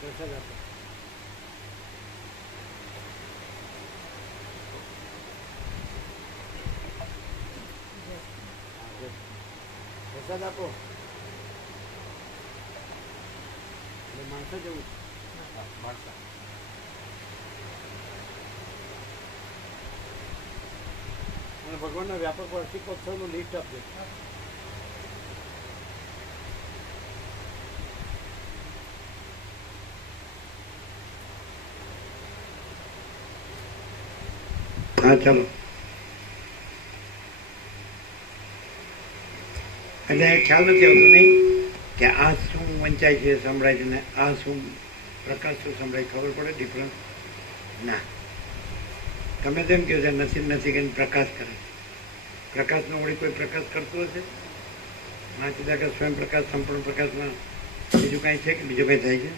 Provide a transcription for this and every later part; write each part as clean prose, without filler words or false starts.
પ્રસાદ આપો. પ્રસાદ આપો. માણસો જવું માણસા અને ભગવાનના વ્યાપક વાર્ષિકોત્સવનું લિસ્ટ આપજો. હા ચાલો. એટલે ખ્યાલ નથી આવતો નહીં કે આ શું વંચાય છે સંભળાય છે ને આ શું પ્રકાશ શું સંભળાય ખબર પડે ડિફરન્સ ના. તમે તેમ કહો છો નથી નથી કે પ્રકાશ કરે. પ્રકાશનો વળી કોઈ પ્રકાશ કરતો હશે? માચિદાકાશ સ્વયં પ્રકાશ સંપૂર્ણ પ્રકાશમાં બીજું કાંઈ છે કે બીજું કંઈ થાય છે?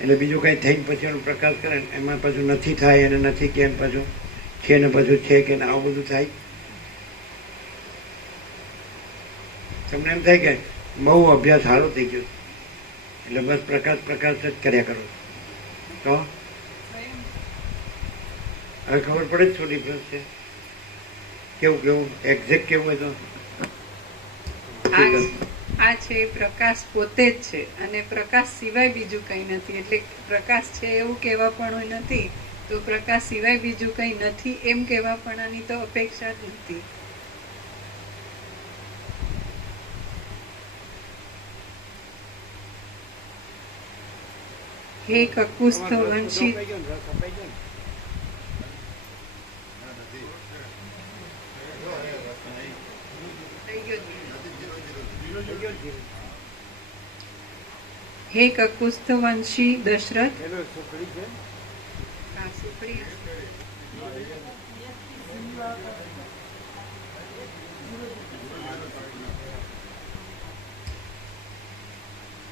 એટલે બીજું કાંઈ થઈને પછી એનો પ્રકાશ કરે એમાં પાછું નથી થાય અને નથી કે પાછું છે ને પાછું છે કે આવું બધું થાય. તમને એમ થાય કે બહુ અભ્યાસ સારો થઈ ગયો એટલે બસ પ્રકાશ પ્રકાશ જ કર્યા કરો તો હવે ખબર પડે જ શું ડિફરન્સ છે. કેવું કેવું એક્ઝેક્ટ કેવું હોય તો આ છે પ્રકાશ પોતે જ છે અને પ્રકાશ સિવાય બીજું કંઈ નથી. એટલે પ્રકાશ છે એવું કહેવા પણ નથી તો પ્રકાશ સિવાય બીજું કંઈ નથી એમ કહેવા પણની તો અપેક્ષા જ નથી. હે કકુસ્થ વંશી હે કકુસ્થ વંશી દશરથ.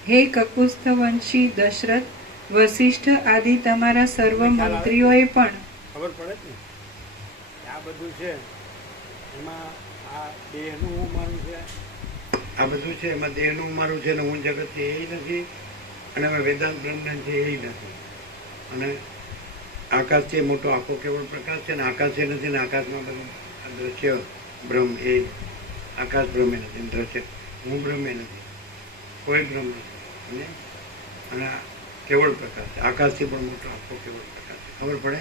હે કકુસ્થ વંશી દશરથ, વશિષ્ઠ આદિ તમારા સર્વ મંત્રીઓએ પણ ખબર પડે જ ને આ બધું છે એમાં આ દેહનું હું મારું છે. આ બધું છે એમાં દેહનું મારું છે ને હું જગત છે એ નથી અને હવે વેદાંત બ્રહ્માંડ છે એ નથી અને આકાશ છે મોટો આખો કેવળ પ્રકાશ છે ને આકાશ એ નથી ને આકાશમાં બધું દ્રશ્ય બ્રહ્મ એ આકાશ બ્રહ્મ એ નથી દ્રશ્ય હું બ્રહ્મ એ નથી કોઈ બ્રહ્મ નથી અને કેવળ પ્રકાશ આકાશથી પણ મોટો આખો કેવળ પ્રકાશ ખબર પડે.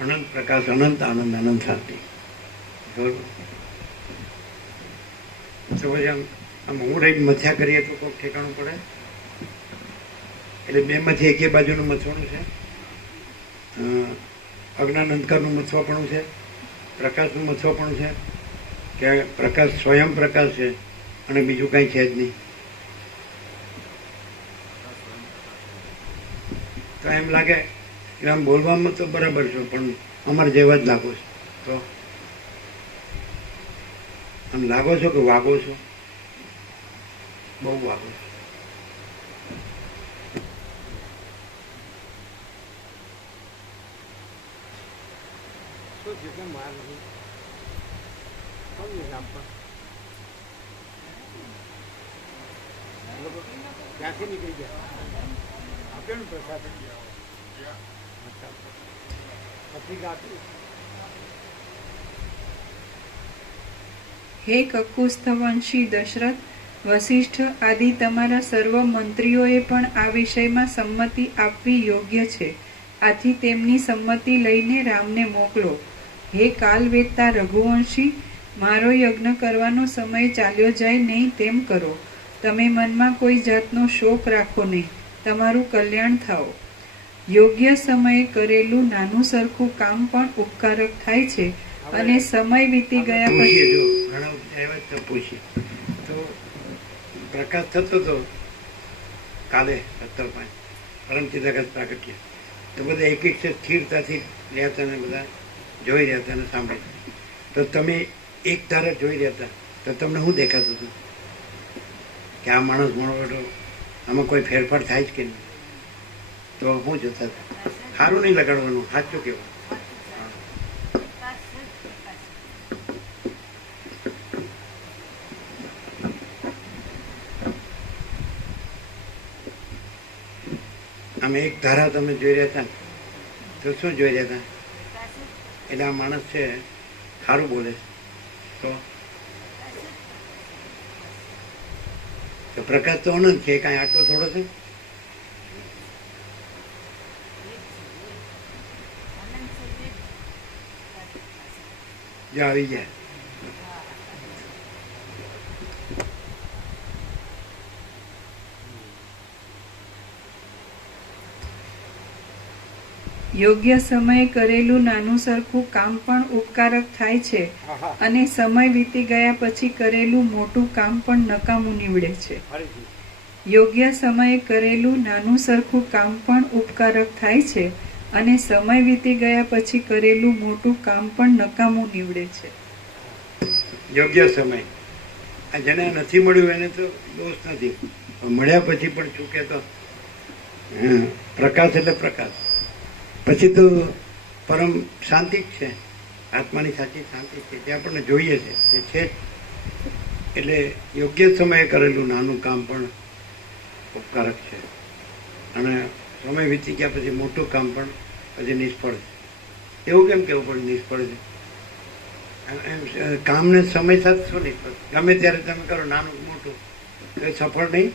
અનંત પ્રકાશ અનંત આનંદ અનંત શાંતિ ખબર તો પછી આમ હું રહી મથ્યા કરીએ તો કોઈક ઠેકાણું પડે. એટલે બેમાંથી એકે બાજુનું મથવાનું છે. અજ્ઞાન અંધકારનું મથવાપણું છે, પ્રકાશનું મથવાપણું છે કે પ્રકાશ સ્વયં પ્રકાશ છે અને બીજું કાંઈ છે જ નહીં. તો એમ લાગે કે આમ બોલવામાં તો બરાબર છો પણ અમારે જેવા જ લાગો છો. તો આમ લાગો છો કે વાગો છો? બહુ વાગો છો. શું છે કેમ વાર નથી નામ પર ક્યાંથી નીકળી ગયા આપ્યો ને પ્રસાદ હે કકુસ્થ વંશી દશરથ, વશિષ્ઠ આદિ તમારા સર્વ મંત્રીઓએ પણ આ વિષયમાં સંમતિ આપવી યોગ્ય છે. આથી તેમની સંમતિ લઈને રામને મોકલો. હે કાલ વેદતા રઘુવંશી, મારો યજ્ઞ કરવાનો સમય ચાલ્યો જાય નહીં તેમ કરો. તમે મનમાં કોઈ જાતનો શોક રાખો નહીં, તમારું કલ્યાણ થાઓ. યોગ્ય સમયે કરેલું નાનું સરખું કામ પણ ઉપકારક થાય છે અને સમય વીતી ગયા પછી તો પ્રકાશ થતો હતો કાલે 17 પરમચિદાકાશ પ્રાગટ્ય તો બધા એક એક સ્થિરતાથી રહ્યા હતા ને બધા જોઈ રહ્યા હતા અને સાંભળી. તો તમે એક ધારા જોઈ રહ્યા હતા તો તમને શું દેખાતું હતું કે આ માણસ મોડો આમાં કોઈ ફેરફાર થાય જ કે નહીં? તો હું જોતા સારું નહીં લગાડવાનું, સાચું કેવું. આમ એક ધારા તમે જોઈ રહ્યા હતા ને, તો શું જોઈ રહ્યા હતા? એટલે આ માણસ છે સારું બોલે છે, તો પ્રકાશ તો અનંત છે, કાંઈ આટલો થોડો છે? જો આવી જાય યોગ્ય સમયે કરેલું નાનું સરખું કામ પણ ઉપકારક થાય છે અને સમય વીતી ગયા પછી કરેલું મોટું કામ પણ નકામું નીવડે છે. યોગ્ય સમયે કરેલું નાનું સરખું કામ પણ ઉપકારક થાય છે અને સમય વીતી ગયા પછી કરેલું મોટું કામ પણ નકામું નીવડે છે. યોગ્ય સમય, આ જેને નથી મળ્યું એને તો દોષ નથી, મળ્યા પછી પણ ચૂકે તો પ્રકાશ એટલે પ્રકાશ, પછી તો પરમ શાંતિ જ છે, આત્માની સાચી શાંતિ છે, જે આપણને જોઈએ છે એ છે. એટલે યોગ્ય સમયે કરેલું નાનું કામ પણ ઉપકારક છે અને સમય વીતી ગયા પછી મોટું કામ પણ પછી નિષ્ફળ છે. એવું કેમ કેવું પણ નિષ્ફળ છે? કામને સમય સાથે શું નિષ્ફળ? ગમે ત્યારે તમે કરો નાનું મોટું, તો સફળ નહીં.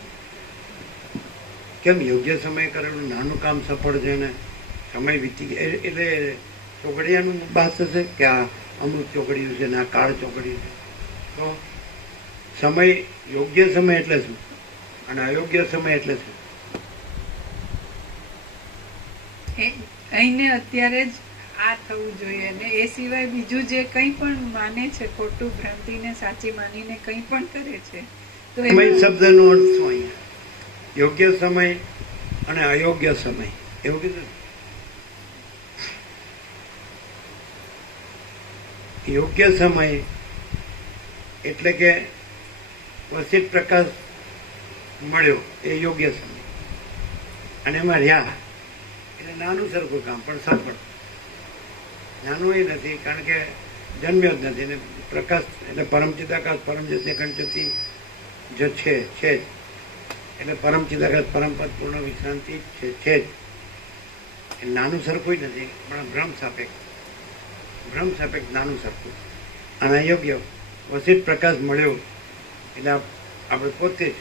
કેમ? યોગ્ય સમયે કરેલું નાનું કામ સફળ છે ને સમય વીતી ગયા એટલે ચોકડિયાનું બાત થશે કે આ અમૃત ચોકડિયું છે ને આ કાળ ચોકડિયું છે. તો સમય, યોગ્ય સમય એટલે શું અને અયોગ્ય સમય એટલે શું? અહીંને અત્યારે જ આ થવું જોઈએ ને એ સિવાય બીજું જે કંઈ પણ માને છે ખોટું ભ્રાંતિને સાચી માનીને કંઈ પણ કરે છે તો સમય શબ્દનો અર્થ શું અહીંયા? યોગ્ય સમય અને અયોગ્ય સમય એવું કીધું. યોગ્ય સમય એટલે કે વસિત પ્રકાશ મળ્યો એ યોગ્ય સમય, અને એમાં રહ્યા એટલે નાનું સરખું કામ પણ સફળ. નાનું એ નથી કારણ કે જન્મ્યો જ નથી, અને પ્રકાશ એટલે પરમચિદાકાશ પરમજ્યોતિ અખંડ જો છે જ, એટલે પરમચિદાકાશ પરમપદ પૂર્ણ વિશ્રાંતિ છે જ. એ નાનું સરખું જ નથી પણ ભ્રમ સાપેક્ષ નાનું સરખું. અને અયોગ્ય વસિત પ્રકાશ મળ્યો એટલે આપણે પોતે જ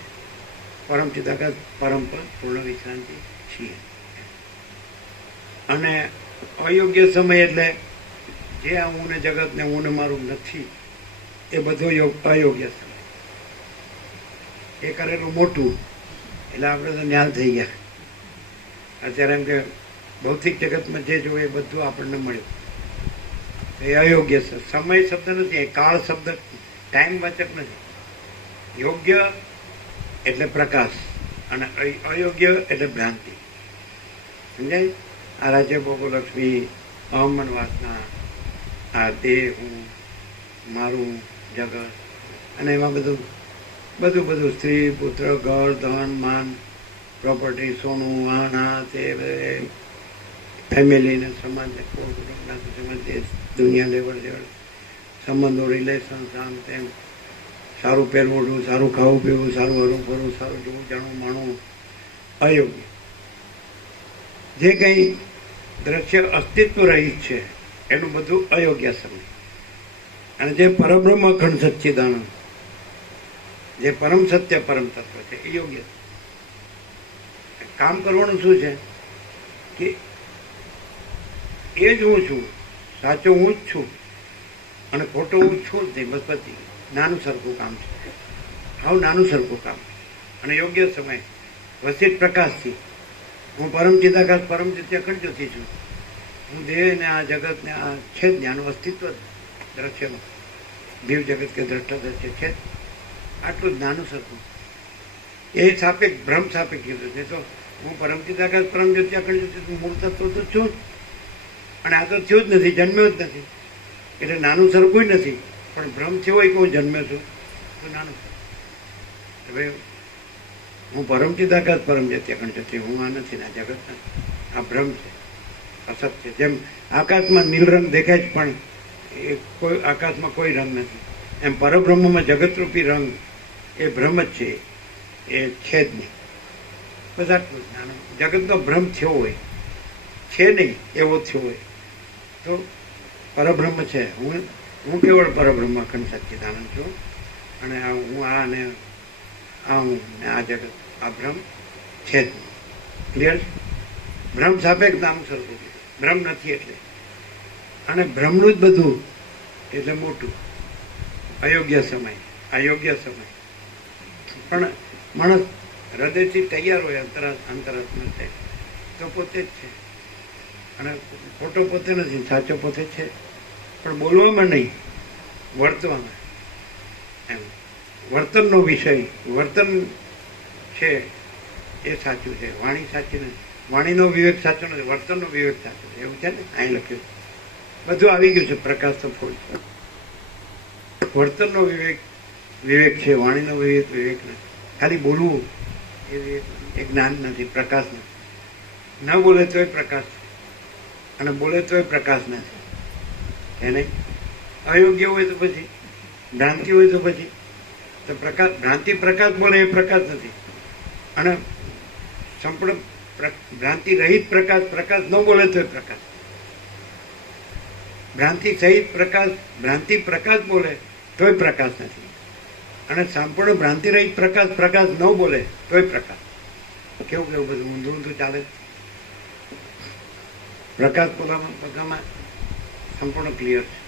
પરમચિદાકાશ પરમપદ પૂર્ણ વિશ્રાંતિ છીએ. અને અયોગ્ય સમય એટલે જે આ હું ને જગત ને હું ને મારું નથી એ બધો અયોગ્ય સમય. એ કરેલું મોટું એટલે આપણે તો ન્યાલ થઈ ગયા. અત્યારે એમ કે ભૌતિક જગતમાં જે જોવે એ બધું આપણને મળ્યું, એ અયોગ્ય છે. સમય શબ્દ નથી, કાળ શબ્દ ટાઈમ વાચક નથી. યોગ્ય એટલે પ્રકાશ અને અયોગ્ય એટલે ભ્રાંતિ. સમજાય? આ રાજ્ય ભોગોલક્ષ્મી, અહમન વાસના, આ દેહ હું, મારું જગત, અને એમાં બધું સ્ત્રી પુત્ર ઘર ધન માન પ્રોપર્ટી સોનું આ તે ફેમિલી ને સમાજ દુનિયા લેવડ દેવડ સંબંધો રિલેશન આમ તેમ, સારું પહેરવું સારું ખાવું પીવું સારું હરવું ફરવું સારું જોવું જાણવું માણવું અયોગ્ય. જે કંઈ દ્રશ્ય અસ્તિત્વ રહિત છે એનું બધું અયોગ્ય સમય. અને જે પરબ્રહ્મ અખંડ સચ્ચિદાનંદ, જે પરમ સત્ય પરમ તત્વ છે એ યોગ્ય. કામ કરવાનું શું છે કે એ જ હું છું, સાચો હું જ છું અને ખોટો હું છું જ નહીં, બસ પતી. નાનું સરખું કામ છે, હાવ નાનું સરખું કામ. અને યોગ્ય સમય વસિત પ્રકાશથી હું પરમ ચિદાકાશ પરમ ચિત્ય અખંડ જ્યોતિ છું. હું દેહ ને આ જગત ને આ છે જ ને, આનું અસ્તિત્વ દ્રશ્યમાં જીવ જગત કે દ્રષ્ટા દ્રશ્ય છે. આટલું જ નાનું સરખું. એ સાપેક્ષ ભ્રમ સાપેક્ષ કીધું છે. તો હું પરમ ચિદાકાશ પરમ જ્યોતિ અખંડ જ્યોતિ મૂળ તત્વ તો છું, અને આ તો થયું જ નથી, જન્મ્યો જ નથી. એટલે નાનું સરખું નથી, પણ ભ્રમ થયો હોય કે હું જન્મ્યો છું તો નાનું. હવે હું પરમ ચિદાકાશ પરમ જ્યોતિ અખંડ જ્યોતિ, હું આ નથી, ના જગત નથી, આ ભ્રમ છે, અસત છે. જેમ આકાશમાં નીલ રંગ દેખાય છે પણ એ કોઈ આકાશમાં કોઈ રંગ નથી, એમ પરબ્રહ્મમાં જગતરૂપી રંગ એ ભ્રમ જ છે, એ છે જ નહીં. બસ આટલું જ. આનો જગતનો ભ્રમ થયો હોય, છે નહીં એવો થયો હોય તો પરબ્રહ્મ છે. હું કેવળ પરબ્રહ્મ અખંડ સચ્ચિદાનંદ છું, અને હું આ અને આ હું ને આ જગત આ ભ્રમ છે જ. ક્લિયર? ભ્રમ સાપેક્ષ નામ સરખું, ભ્રમ નથી એટલે. અને ભ્રમનું જ બધું એટલે મોટું. અયોગ્ય સમય, અયોગ્ય સમય. પણ માણસ હૃદયથી તૈયાર હોય અંતરાત્મા છે તો પોતે જ છે. અને ખોટો પોતે નથી, સાચો પોતે છે, પણ બોલવામાં નહીં, વર્તવામાં. એમ વર્તનનો વિષય, વર્તન છે એ સાચું છે, વાણી સાચી નથી. વાણીનો વિવેક સાચો નથી, વર્તનનો વિવેક સાચો છે. એવું છે ને, અહીં લખ્યું બધું આવી ગયું છે. પ્રકાશ તો ફોડ. વર્તનનો વિવેક છે, વાણીનો વિવેક નથી. ખાલી બોલવું એ વિવેક, એ જ્ઞાન નથી, પ્રકાશ નથી. ન બોલે તોય પ્રકાશ, અને બોલે તોય પ્રકાશ નથી. એને અયોગ્ય હોય તો પછી, ભ્રાંતિ હોય તો પછી તો પ્રકાશ, ભ્રાંતિ પ્રકાશ બોલે એ પ્રકાશ નથી. અને સંપૂર્ણ ભ્રાંતિ રહિત પ્રકાશ, પ્રકાશ ન બોલે તોય પ્રકાશ. ભ્રાંતિ સહિત પ્રકાશ, ભ્રાંતિ પ્રકાશ બોલે તોય પ્રકાશ નથી. અને સંપૂર્ણ ભ્રાંતિ રહિત પ્રકાશ, પ્રકાશ ન બોલે તોય પ્રકાશ. કેવું કેવું બધું ઊંધું ઊંધું ચાલે. પ્રકાશ બોલવામાં બધામાં સંપૂર્ણ ક્લિયર છે.